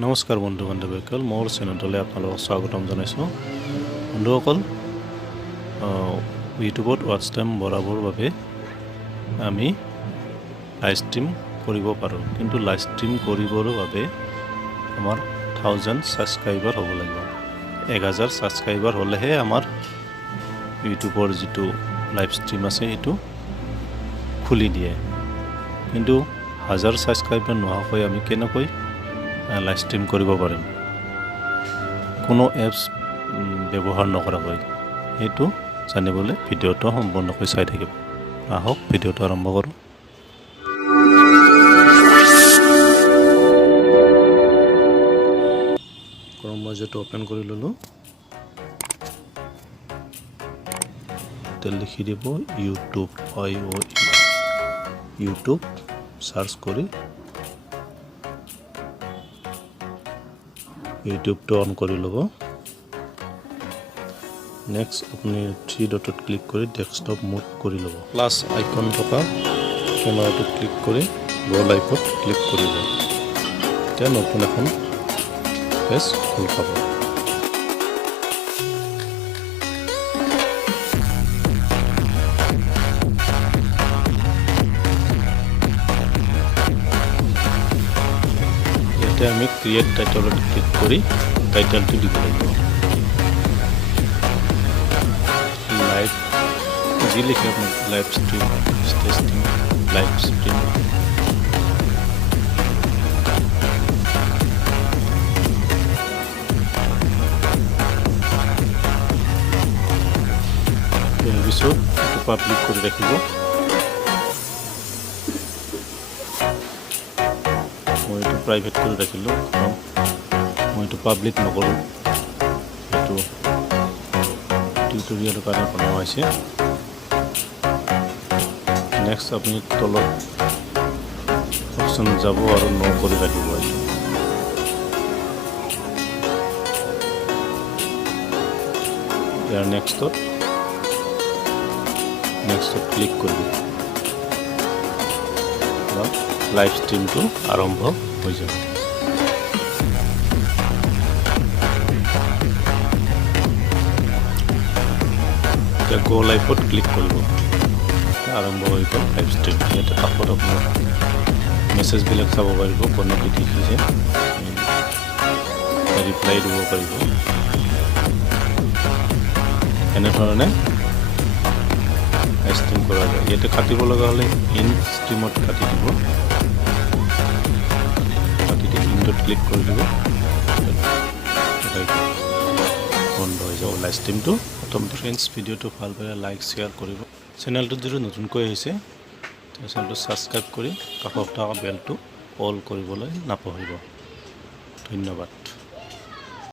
নমস্কাৰ বন্ধু বান্ধৱীসকল, মোৰ চেনেললৈ আপোনালোকক স্বাগতম জনাইছোঁ। বন্ধুসকল, ইউটিউবত ৱাটচ টাইম বঢ়াবৰ বাবে আমি লাইভ ষ্ট্ৰীম কৰিব পাৰোঁ, কিন্তু লাইভ ষ্ট্ৰীম কৰিবৰ বাবে আমাৰ 1000 ছাবস্ক্ৰাইবাৰ হ'ব লাগিব। 1000 ছাবস্ক্ৰাইবাৰ হ'লেহে আমাৰ ইউটিউবৰ যিটো লাইভ ষ্ট্ৰীম আছে সেইটো খুলি দিয়ে। কিন্তু 1000 ছাবস্ক্ৰাইবাৰ নোহোৱাকৈ আমি কেনেকৈ লাইভ ষ্ট্ৰীম কৰিব পাৰিম, কোনো এপছ ব্যৱহাৰ নকৰাকৈ? সেইটো জানিবলৈ ভিডিঅ'টো সম্পূৰ্ণকৈ চাই থাকিব। আহক ভিডিঅ'টো আৰম্ভ কৰোঁ। ক্ৰম ব্ৰাউজাৰটো অ'পেন কৰি ল'লোঁ। লিখি দিব ইউটিউব, ইউটিউব চাৰ্চ কৰি ইউটিউবটো অন কৰি ল'ব। নেক্সট আপুনি 3 ডটত ক্লিক কৰি ডেস্কটপ মুভ কৰি ল'ব। প্লাছ আইকন থকা কেমেৰাটোত ক্লিক কৰি গো লাইভত ক্লিক কৰিব। এতিয়া নতুন এখন পেজ খোল খাব। ইয়াতে আমি ক্ৰিয়েট টাইটেলত ক্লিক কৰি টাইটেলটো দিব লাগিব। লাইভ যি লিখে আপুনি, live stream, testing, live stream. তাৰপিছত এইটো পাব্লিক কৰি ৰাখিব। মই এইটো প্ৰাইভেট কৰি ৰাখিলোঁ, কাৰণ মই এইটো পাব্লিক নকৰোঁ। এইটো টিউটৰিয়েলৰ কাৰণে বনোৱা হৈছে। নেক্সট আপুনি তলত অপশ্যন যাব আৰু ন কৰি ৰাখিব। এইটো ইয়াৰ নেক্সটত ক্লিক কৰিব। লাইভ ষ্ট্ৰীমটো আৰম্ভ হৈ যাব। এতিয়া গো লাইভত ক্লিক কৰিব। আৰম্ভ হৈ গ'ল লাইভ ষ্ট্ৰীম। ইয়াতে কাষত আপোনাৰ মেছেজবিলাক চাব পাৰিব, কোনে কি দেখিছে, ৰিপ্লাই দিব পাৰিব। এনেধৰণে ষ্ট্ৰীম কৰা যায়। ইয়াতে কাটিব লগা হ'লে ইন ষ্ট্ৰীমত কাটি দিব। কাটি দি ইনটোত ক্লিক কৰি দিব, বন্ধ হৈ যাব লাইভ ষ্ট্ৰীমটো। প্ৰথমতে ফ্ৰেণ্ডছ, ভিডিঅ'টো ভাল পালে লাইক শ্বেয়াৰ কৰিব। চেনেলটোত যদি নতুনকৈ আহিছে চেনেলটো ছাবস্ক্ৰাইব কৰি কাষত থকা বেলটো অল কৰিবলৈ নাপাহৰিব। ধন্যবাদ।